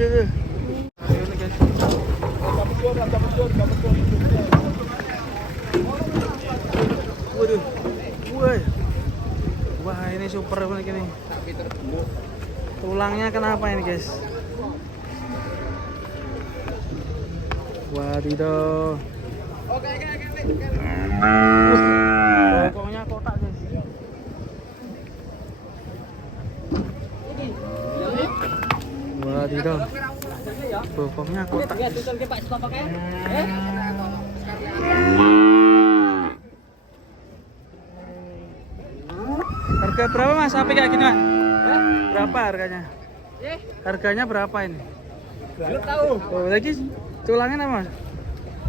Aduh. Waduh. Wah, ini super banget ini. Tulangnya kenapa ini, guys? Wadidaw. Bokongnya kotak, guys. Wadidaw. Bokongnya kotak. Harga berapa Mas? Sapi kayak gini, Mas? Berapa harganya? Harganya berapa ini? Belum tahu. Oh, lagi tulangnya apa, Mas?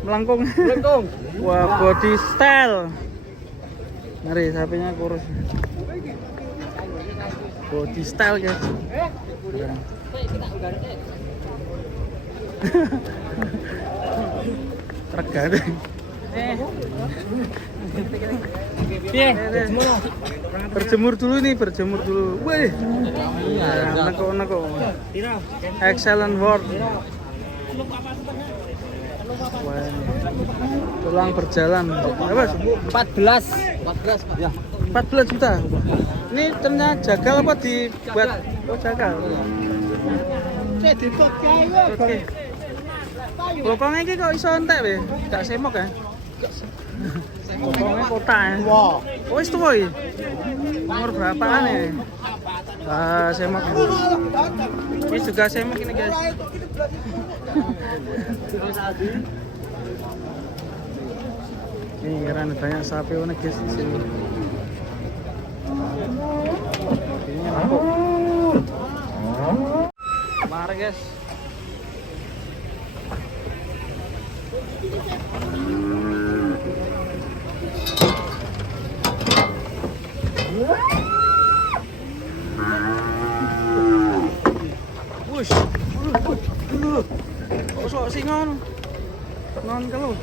Melengkung. Melengkung. Wah, body style. Ngeri, sapinya kurus. Body style, guys. Rega deh. Berjemur dulu nih, berjemur dulu. Wih. Neko. Excellent work. Wah, tulang berjalan. Apa? 14 ya. 14 juta. Ini ternyata jagal apa dibuat? Oh, jagal. Oke. Bokongnya ini kok iso entek be? Gak semok ya? Bokongnya kotak ya? Oh, itu boy. Umur berapaan ya? Ah, semok. Ini juga semok ini, guys. Ini keren, banyak sapi unik guys di sini. Ini empuk. Mari guys. Wush. Kok sing ngono? Non kalau.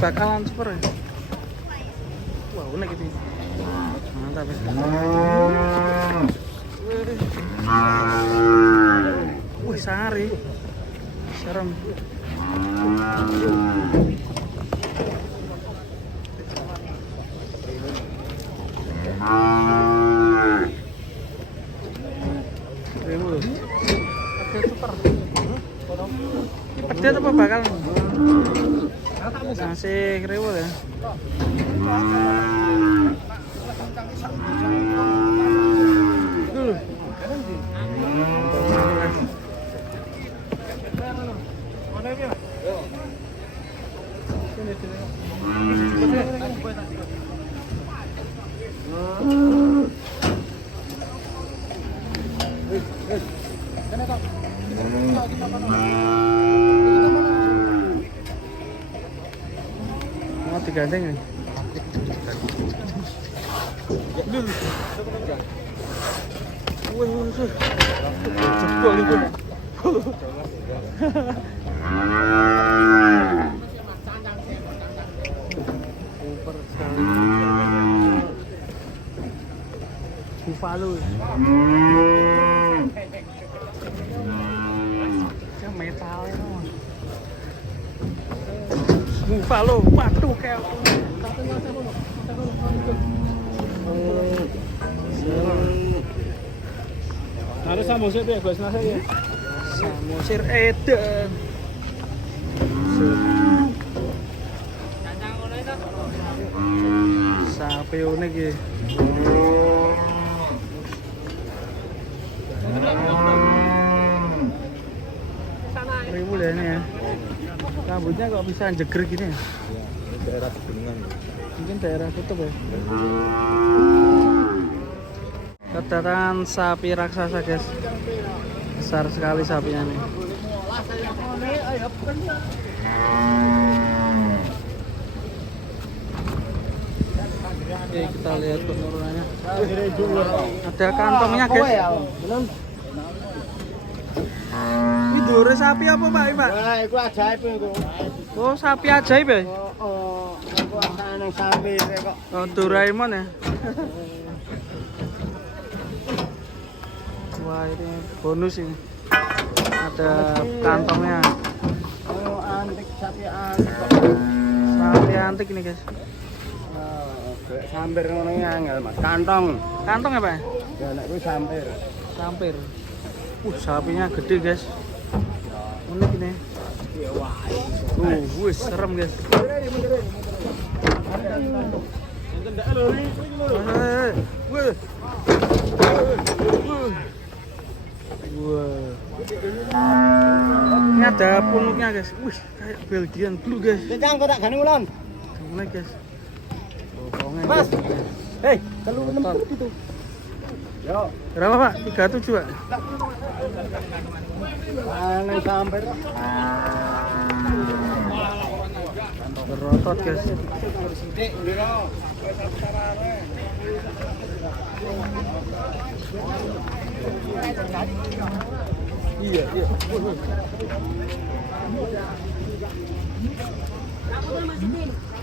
Bakalan super ya. Wah, unik ini. Mantap ya. Wih, sari. Serem. Super. Pedet apa bakal? Masih kriwul ya. Dulu. Mau digandeng nih. Dulu. Wih. Jebol itu. Super sekali. Buffalo. Yang metalnya. Buffalo, waduh kayak. Harus samosir ya, guys, nasi ya. Samosir edan. Sapi unik ya. Ribu deh ini ya. Rambutnya kok bisa jeger gini ya? Daerah pegunungan. Mungkin daerah kutub ya. Kedatangan sapi raksasa guys. Besar sekali sapinya nih. Oke, kita lihat penurunannya. Ada kantongnya guys. Ini dure sapi apa Pak? Wah, itu ajaib itu. Oh, sapi ajaib ya? Oh, aku akan sapi kok. Oh, Doraemon ya? Wah, ini bonus ini. ada kantongnya. Oh, antik sapi antik. Sapi antik ini guys. Sampir ngono iki angel, Mas. Kantong. Kantong apa? Ya nek kuwi sampir. Sampir. Sapinya gede guys. Unik ini. Wih serem guys. Wih. Wah. Ini ada punuknya guys. Wih, kayak Belgian blue guys. Cang kok tak gani ulon. Unik guys. Bokongnya. Mas. Hei, 36 itu. Yo, berapa Pak? 37 Pak. ana sampir. Berotot guys. Dik, ndiro. Iya.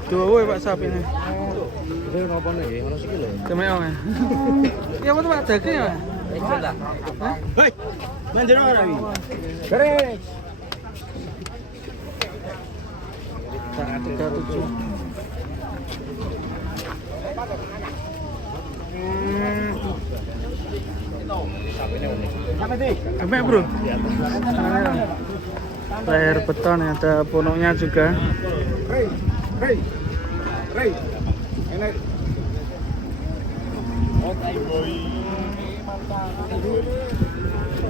Dua Pak sapi ini. Itu napa nih? Ono siki lho. Kemeong ya. Ya apa tuh Pak daging ya? Hah? Hei, manjero ora iki. Garis. 37. Apa sih? Emek bro. Layar beton ya, ada punuknya juga. Hei. Enak.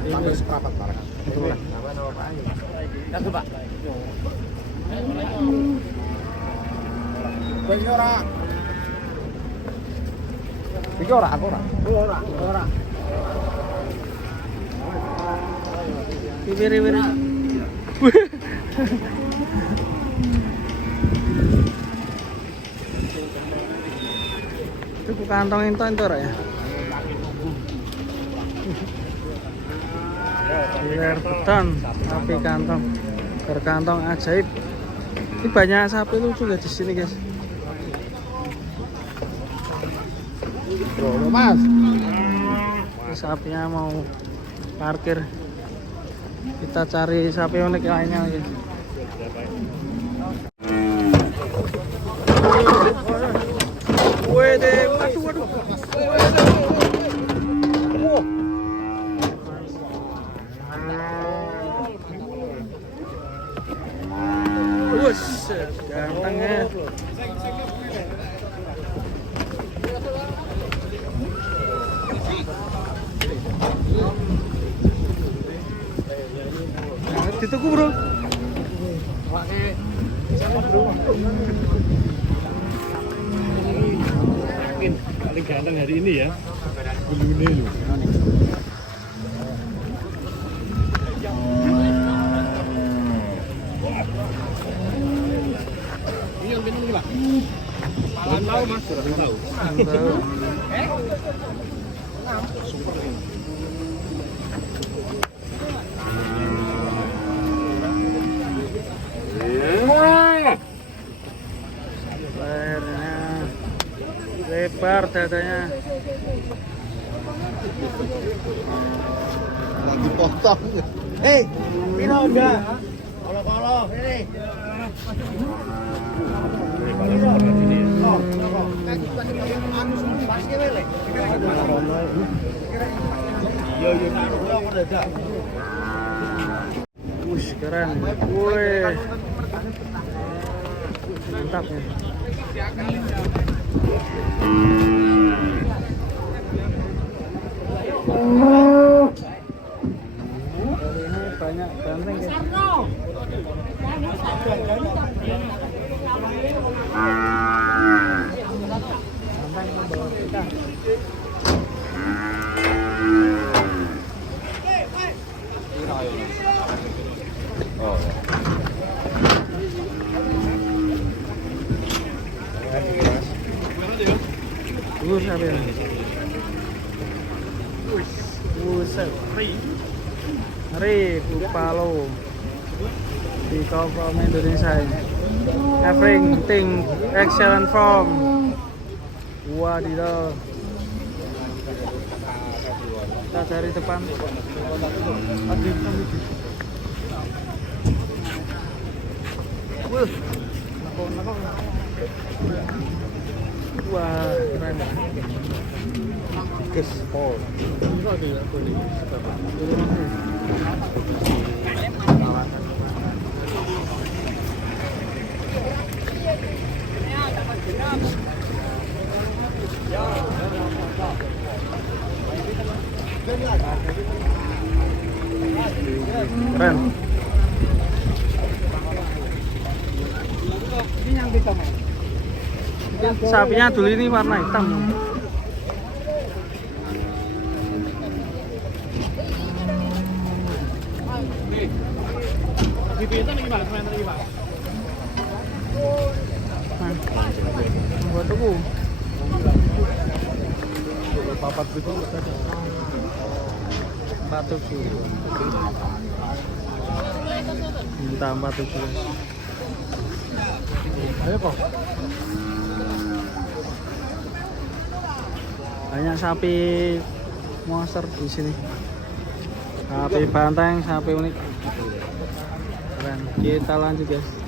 Ini seprapat barang. Itulah. Ya coba. Kowe ora. Iki ora, aku ora. Ora. Wiri. Itu kantong itu ora ya? Layar beton, sapi kantong, berkantong ajaib. Ini banyak sapi lucu guys di sini guys. Bro, Mas. Ini sapinya mau parkir. Kita cari sapi unik lainnya guys. Waduh. Wush, ganteng ya. Dituku bro. Paling ganteng hari ini ya. Belune lho. Ini yang ini Pak. Belum tahu Mas, belum tahu. Lehernya lebar, dadanya. Lagi potong. Hei, piro ndak? Kolo-kolo, ini. Wush, keren. Wih. Mantap ya. Ini banyak ganteng guys. Ganteng membawa kita. Oh. Siapa ini? Buset. Ri, Bupalo. Di Telkom Indonesia ini. Everything excellent form. Wadidaw. Kita dari depan. Wuh. Wah, keren. Guys, oh. Keren. Sapinya dulu ini warna hitam. Buat tuku. Papat gitu saja. Batuk dulu. Minta 47. Ayo kok. Banyak sapi monster di sini. Sapi banteng, sapi unik. Keren. Kita lanjut, guys.